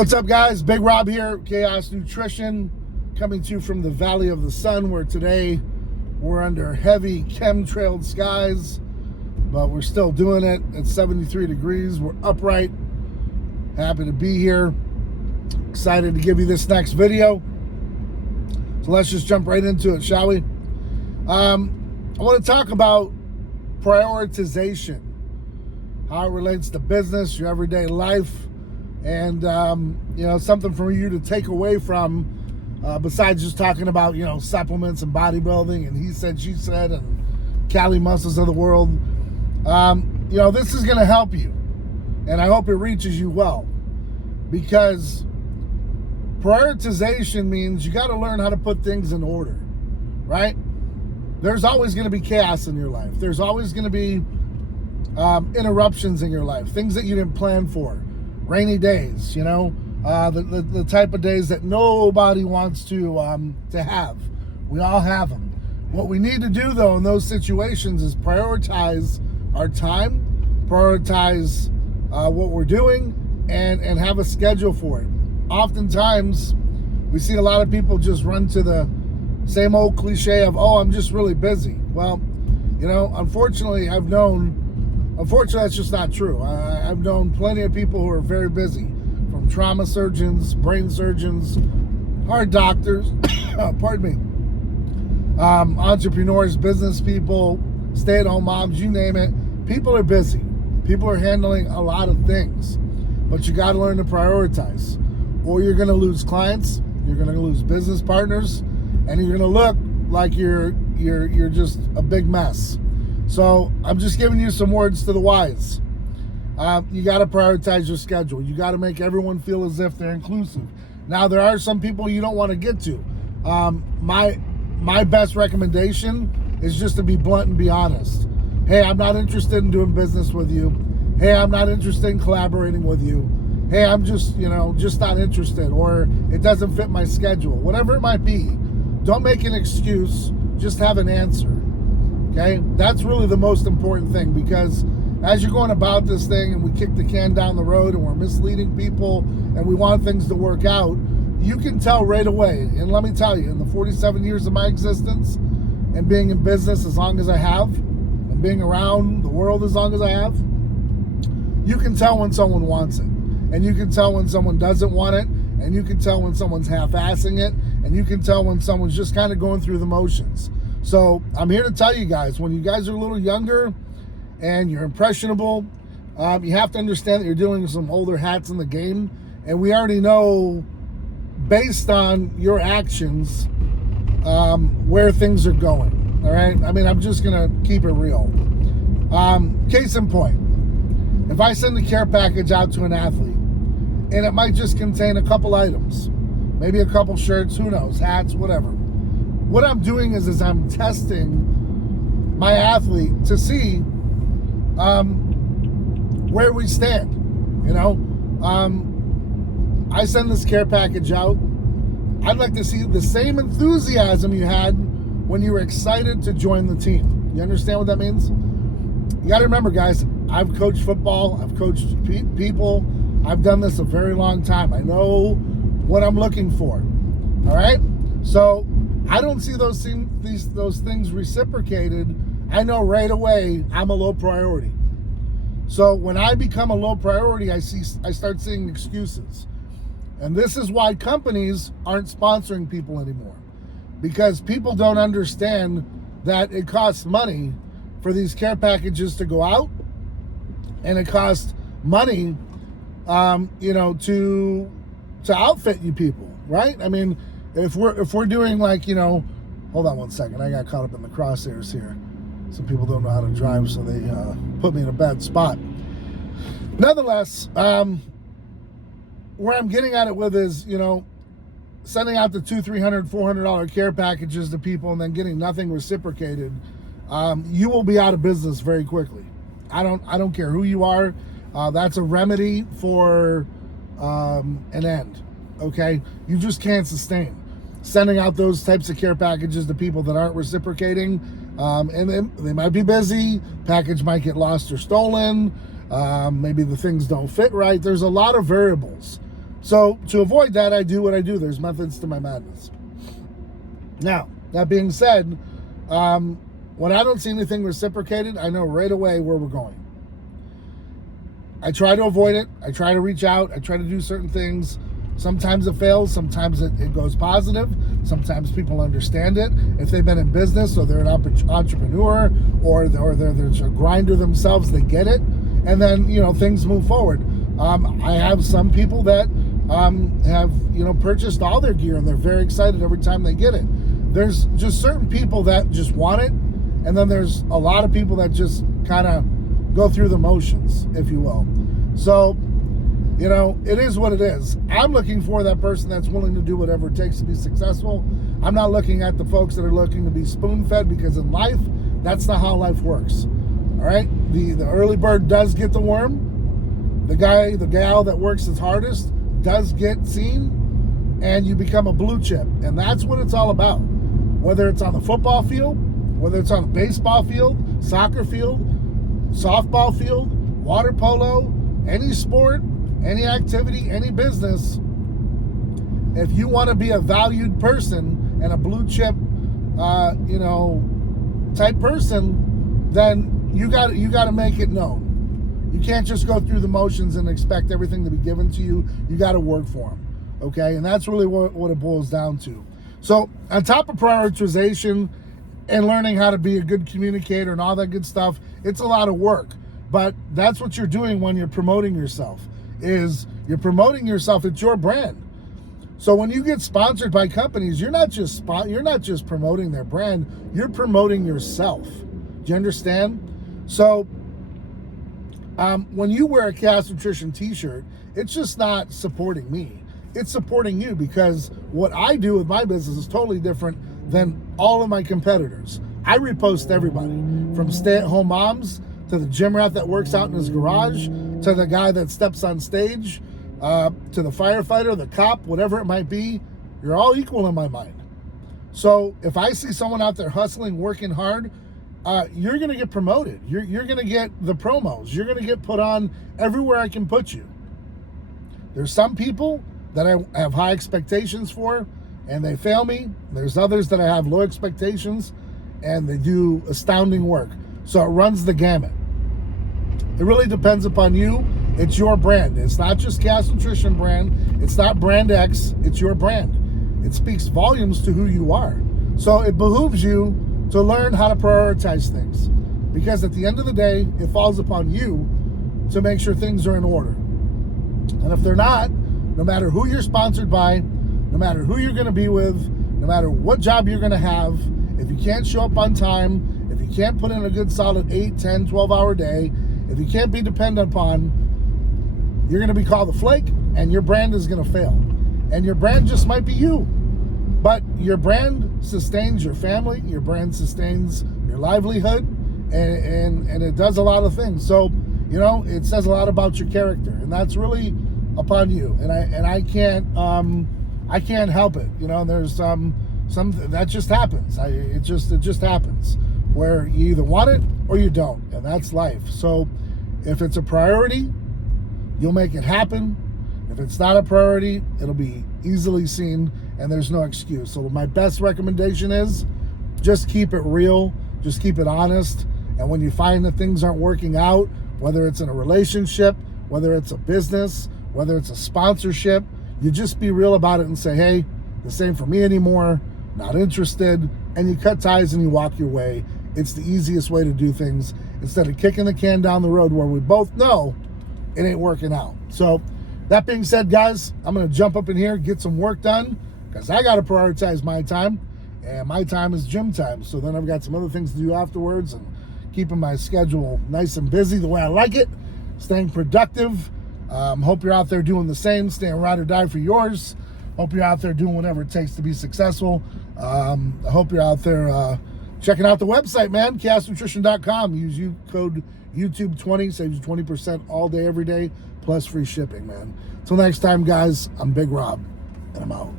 What's up, guys? Big Rob here, Chaos Nutrition, coming to you from the Valley of the Sun, where today we're under heavy chemtrailed skies, but we're still doing it. It's 73 degrees. We're upright. Happy to be here. Excited to give you this next video. So let's just jump right into it, shall we? I want to talk about prioritization, how it relates to business, your everyday life, and something for you to take away from, besides just talking about supplements and bodybuilding and he said, she said, and Cali muscles of the world. This is going to help you, and I hope it reaches you well, because prioritization means you got to learn how to put things in order, right? There's always going to be chaos in your life. There's always going to be interruptions in your life, things that you didn't plan for. Rainy days, the type of days that nobody wants to have. We all have them. What we need to do, though, in those situations is prioritize our time, prioritize what we're doing, and have a schedule for it. Oftentimes, we see a lot of people just run to the same old cliche of, oh, I'm just really busy. Well, unfortunately, that's just not true. I've known plenty of people who are very busy, from trauma surgeons, brain surgeons, heart doctors, entrepreneurs, business people, stay-at-home moms, you name it. People are busy. People are handling a lot of things, but you got to learn to prioritize, or you're going to lose clients, you're going to lose business partners, and you're going to look like you're just a big mess. So I'm just giving you some words to the wise. You got to prioritize your schedule. You got to make everyone feel as if they're inclusive. Now, there are some people you don't want to get to. My best recommendation is just to be blunt and be honest. Hey, I'm not interested in doing business with you. Hey, I'm not interested in collaborating with you. Hey, I'm just not interested, or it doesn't fit my schedule. Whatever it might be, don't make an excuse. Just have an answer. Okay, that's really the most important thing, because as you're going about this thing and we kick the can down the road and we're misleading people and we want things to work out, you can tell right away. And let me tell you, in the 47 years of my existence and being in business as long as I have, and being around the world as long as I have, you can tell when someone wants it, and you can tell when someone doesn't want it, and you can tell when someone's half-assing it, and you can tell when someone's just kind of going through the motions. So I'm here to tell you guys, when you guys are a little younger and you're impressionable, you have to understand that you're dealing with some older hats in the game. And we already know, based on your actions, where things are going. All right? I mean, I'm just going to keep it real. Case in point, if I send a care package out to an athlete, and it might just contain a couple items, maybe a couple shirts, who knows, hats, whatever. What I'm doing is I'm testing my athlete to see where we stand. I send this care package out. I'd like to see the same enthusiasm you had when you were excited to join the team. You understand what that means? You got to remember, guys, I've coached football. I've coached people. I've done this a very long time. I know what I'm looking for. All right? So I don't see those things reciprocated. I know right away I'm a low priority. So when I become a low priority, I start seeing excuses. And this is why companies aren't sponsoring people anymore, because people don't understand that it costs money for these care packages to go out, and it costs money to outfit you people, right? I mean, if we're doing hold on one second, I got caught up in the crosshairs here. Some people don't know how to drive, so they put me in a bad spot. Nonetheless, where I'm getting at it with is, sending out the $200, $300, $400 care packages to people and then getting nothing reciprocated, you will be out of business very quickly. I don't care who you are. That's a remedy for an end. Okay, you just can't sustain sending out those types of care packages to people that aren't reciprocating, and they might be busy, package might get lost or stolen, maybe the things don't fit right. There's a lot of variables So to avoid that, I do what I do. There's methods to my madness. Now, that being said, when I don't see anything reciprocated, I know right away where we're going. I try to avoid it. I try to reach out. I try to do certain things. Sometimes it fails. Sometimes it goes positive. Sometimes people understand it. If they've been in business or they're an entrepreneur or they're a grinder themselves, they get it. And then, things move forward. I have some people that have, purchased all their gear and they're very excited every time they get it. There's just certain people that just want it. And then there's a lot of people that just kind of go through the motions, if you will. So, it is what it is. I'm looking for that person that's willing to do whatever it takes to be successful. I'm not looking at the folks that are looking to be spoon-fed, because in life, that's not how life works. All right? The early bird does get the worm. The gal that works his hardest does get seen, and you become a blue chip. And that's what it's all about. Whether it's on the football field, whether it's on the baseball field, soccer field, softball field, water polo, any sport, any activity, any business, if you want to be a valued person and a blue chip, type person, then you got to make it known. You can't just go through the motions and expect everything to be given to you. You got to work for them, okay? And that's really what it boils down to. So on top of prioritization and learning how to be a good communicator and all that good stuff, it's a lot of work. But that's what you're doing when you're promoting yourself. Is you're promoting yourself. It's your brand. So when you get sponsored by companies, you're not just promoting their brand, you're promoting yourself. Do you understand? So when you wear a Chaos Nutrition t-shirt, it's just not supporting me. It's supporting you, because what I do with my business is totally different than all of my competitors. I repost everybody, from stay-at-home moms to the gym rat that works out in his garage, to the guy that steps on stage, to the firefighter, the cop, whatever it might be. You're all equal in my mind. So if I see someone out there hustling, working hard, you're going to get promoted. You're going to get the promos. You're going to get put on everywhere I can put you. There's some people that I have high expectations for, and they fail me. There's others that I have low expectations, and they do astounding work. So it runs the gamut. It really depends upon you. It's your brand. It's not just Chaos Nutrition brand. It's not brand X. It's your brand. It speaks volumes to who you are. So it behooves you to learn how to prioritize things, because at the end of the day, it falls upon you to make sure things are in order. And if they're not, no matter who you're sponsored by, no matter who you're going to be with, no matter what job you're going to have, if you can't show up on time, if you can't put in a good solid 8, 10, 12-hour day, if you can't be dependent upon, you're going to be called a flake, and your brand is going to fail. And your brand just might be you. But your brand sustains your family, your brand sustains your livelihood, and it does a lot of things. So, it says a lot about your character, and that's really upon you. And I can't help it. There's some that just happens. It just happens, where you either want it or you don't, and that's life. So if it's a priority, you'll make it happen. If it's not a priority, it'll be easily seen, and there's no excuse. So my best recommendation is just keep it real, just keep it honest. And when you find that things aren't working out, whether it's in a relationship, whether it's a business, whether it's a sponsorship, you just be real about it and say, hey, this ain't for me anymore, not interested, and you cut ties and you walk your way. It's the easiest way to do things, instead of kicking the can down the road where we both know it ain't working out. So that being said, guys, I'm going to jump up in here, get some work done, because I got to prioritize my time, and my time is gym time. So then I've got some other things to do afterwards, and keeping my schedule nice and busy the way I like it, staying productive. Hope you're out there doing the same, staying ride or die for yours. Hope you're out there doing whatever it takes to be successful. I hope you're out there checking out the website, man, chaosnutrition.com. Use code YouTube20, saves you 20% all day, every day, plus free shipping, man. Till next time, guys, I'm Big Rob, and I'm out.